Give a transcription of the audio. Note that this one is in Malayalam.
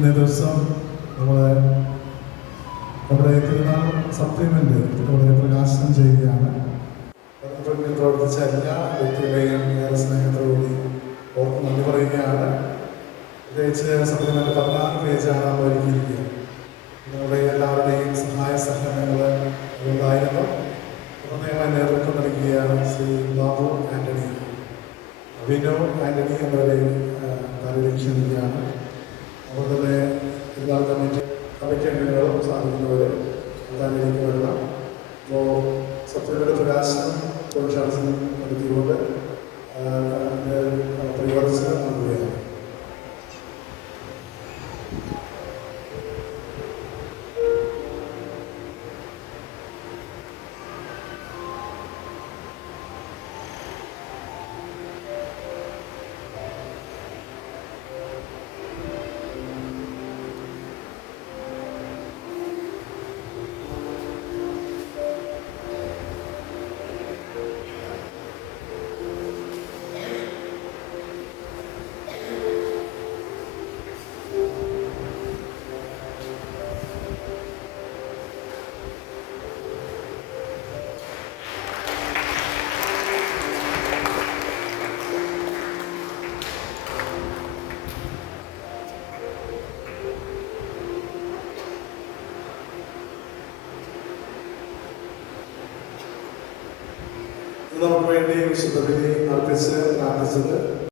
ഇന്നേ ദിവസം നമ്മളെ നമ്മുടെ തിരുനാൾ സപ്ലിമെന്റ് ഇവിടെ പ്രകാശനം ചെയ്യുകയാണ്. പ്രവർത്തിച്ച എല്ലാ വ്യക്തികളെയും ഏറെ സ്നേഹത്തോടുകൂടി ഓർത്ത് നന്ദി പറയുകയാണ്. പ്രത്യേകിച്ച് സപ്ലിമെന്റ് പതിനാറ് പേജാണ് നമ്മൾ ഒരുക്കിയിരിക്കുക നിങ്ങളുടെ എല്ലാവരുടെയും സഹായ സഹകരണങ്ങൾ ഉണ്ടായിരുന്നു. പ്രത്യേകമായി നേതൃത്വം നൽകിയ ശ്രീ ബാബു ആന്റണി അഭിനവ് ആന്റണി എന്നിവരെ താല്പര്യം ക്ഷണിക്കുകയാണ് അതുപോലെ പെരുന്നാൾ കമ്മിറ്റി കമ്മിറ്റി അംഗങ്ങളും സാധിക്കുന്നവർ വരണം അപ്പോൾ സത്യങ്ങളുടെ പ്രകാശനം കോൺഷാൻസ് നമുക്ക് വേണ്ടി വിശുദ്ധ ബലി അർപ്പിച്ച് പ്രാർത്ഥിച്ചത്.